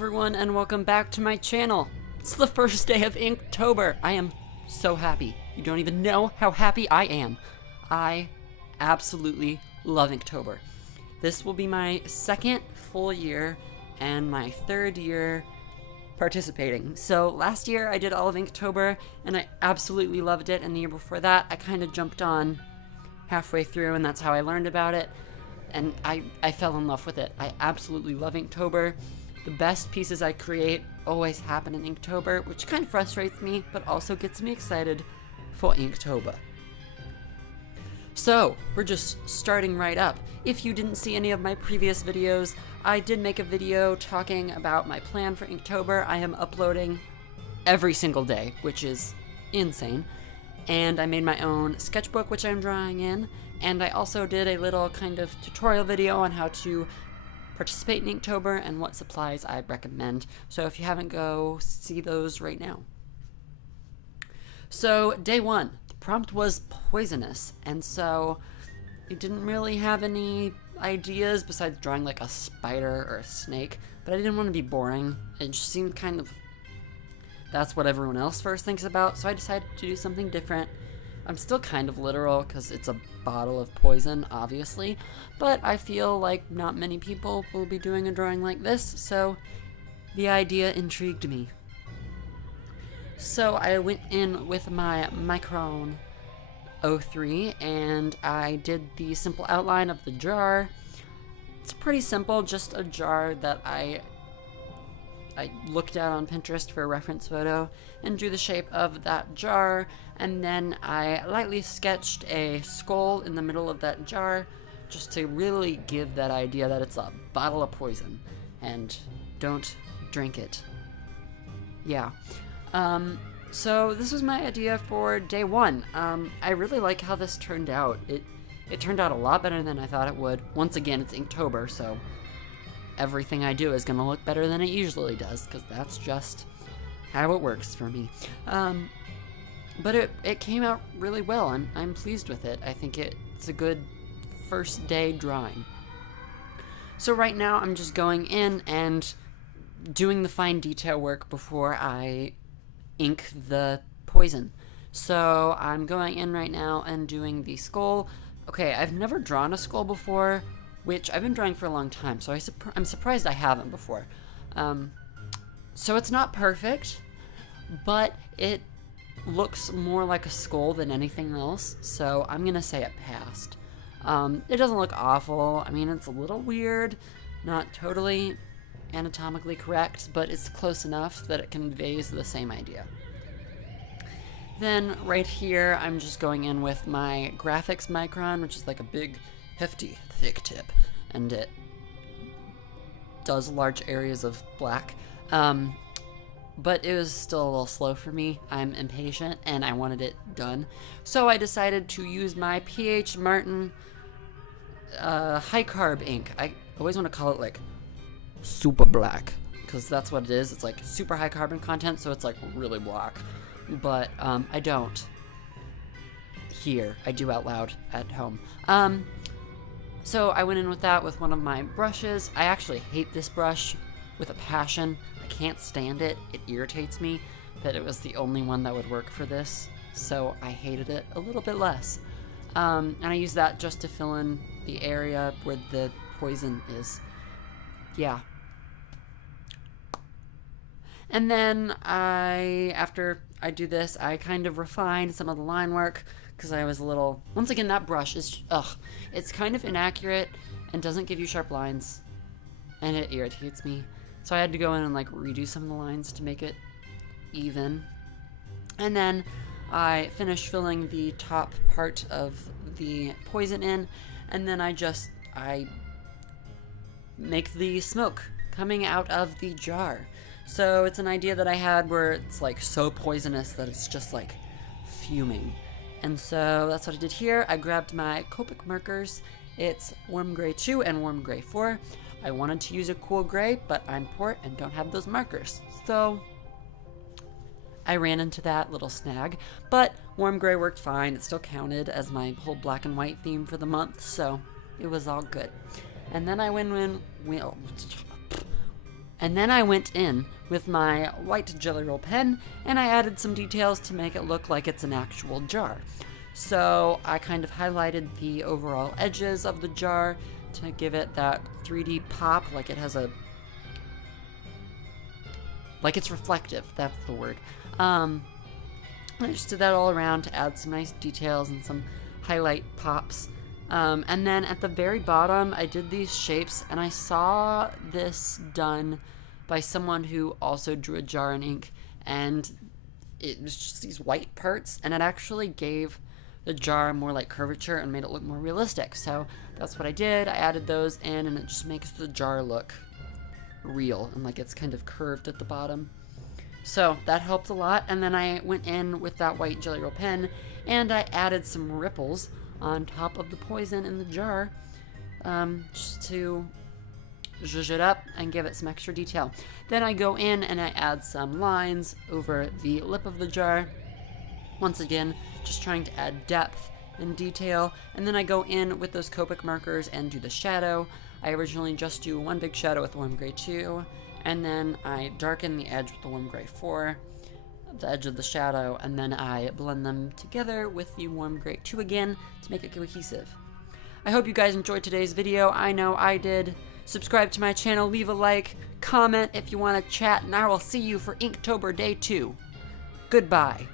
everyone, and welcome back to my channel. It's the first day of Inktober. I am so happy. You don't even know how happy I am. I absolutely love Inktober. This will be my second full year and my third year participating. So last year I did all of Inktober and I absolutely loved it, and the year before that I kind of jumped on halfway through, and that's how I learned about it. And I fell in love with it. I absolutely love Inktober. The best pieces I create always happen in Inktober, which kind of frustrates me, but also gets me excited for Inktober. So, we're just starting right up. If you didn't see any of my previous videos, I did make a video talking about my plan for Inktober. I am uploading every single day, which is insane. And I made my own sketchbook, which I'm drawing in. And I also did a little kind of tutorial video on how to participate in Inktober and what supplies I recommend. So if you haven't, go see those right now. So day one, the prompt was poisonous, and so I didn't really have any ideas besides drawing like a spider or a snake, but I didn't want to be boring. It just seemed kind of, that's what everyone else first thinks about, so I decided to do something different. I'm still kind of literal because it's a bottle of poison, obviously, but I feel like not many people will be doing a drawing like this, so the idea intrigued me. So I went in with my Micron 03 and I did the simple outline of the jar. It's pretty simple, just a jar that I looked at on Pinterest for a reference photo and drew the shape of that jar, and then I lightly sketched a skull in the middle of that jar just to really give that idea that it's a bottle of poison and don't drink it. Yeah. So this was my idea for day one. I really like how this turned out. It turned out a lot better than I thought it would. Once again, it's Inktober, so everything I do is going to look better than it usually does, because that's just how it works for me. But it came out really well. I'm pleased with it. I think it's a good first day drawing. So right now I'm just going in and doing the fine detail work before I ink the poison. So I'm going in right now and doing the skull. Okay, I've never drawn a skull before, which I've been drawing for a long time, so I'm surprised I haven't before. So it's not perfect, but it looks more like a skull than anything else, so I'm gonna say it passed. It doesn't look awful. I mean, it's a little weird, not totally anatomically correct, but it's close enough that it conveys the same idea. Then right here, I'm just going in with my graphics Micron, which is like a big, hefty, thick tip, and it does large areas of black. But it was still a little slow for me. I'm impatient and I wanted it done. So I decided to use my PH Martin high carb ink. I always want to call it like super black, because that's what it is. It's like super high carbon content, so it's like really black. But I don't here. I do out loud at home. So I went in with that with one of my brushes. I actually hate this brush with a passion. I can't stand it. It irritates me that it was the only one that would work for this, so I hated it a little bit less. And I used that just to fill in the area where the poison is. Yeah. And then after I do this, I kind of refine some of the line work, because I was a little, once again, that brush is, it's kind of inaccurate and doesn't give you sharp lines, and it irritates me. So I had to go in and like redo some of the lines to make it even. And then I finished filling the top part of the poison in, and then I make the smoke coming out of the jar. So it's an idea that I had where it's like so poisonous that it's just like fuming. And so that's what I did here. I grabbed my Copic markers. It's Warm Gray 2 and Warm Gray 4. I wanted to use a cool gray, but I'm poor and don't have those markers. So I ran into that little snag, but Warm Gray worked fine. It still counted as my whole black and white theme for the month, so it was all good. And then I went in, And then I went in with my white Jelly Roll pen and I added some details to make it look like it's an actual jar. So I kind of highlighted the overall edges of the jar to give it that 3D pop, like it has a... like it's reflective, that's the word. I just did that all around to add some nice details and some highlight pops. And then at the very bottom, I did these shapes, and I saw this done by someone who also drew a jar in ink, and it was just these white parts, and it actually gave the jar more like curvature and made it look more realistic. So that's what I did. I added those in, and it just makes the jar look real and like it's kind of curved at the bottom. So that helped a lot. And then I went in with that white Jelly Roll pen and I added some ripples on top of the poison in the jar, just to zhuzh it up and give it some extra detail. Then I go in and I add some lines over the lip of the jar, once again just trying to add depth and detail. And then I go in with those Copic markers and do the shadow. I originally just do one big shadow with the Warm Gray 2, and then I darken the edge with the Warm Gray 4, the edge of the shadow, and then I blend them together with the Warm Gray 2 again to make it cohesive. I hope you guys enjoyed today's video. I know I did. Subscribe to my channel, leave a like, comment if you want to chat, and I will see you for Inktober Day 2. Goodbye.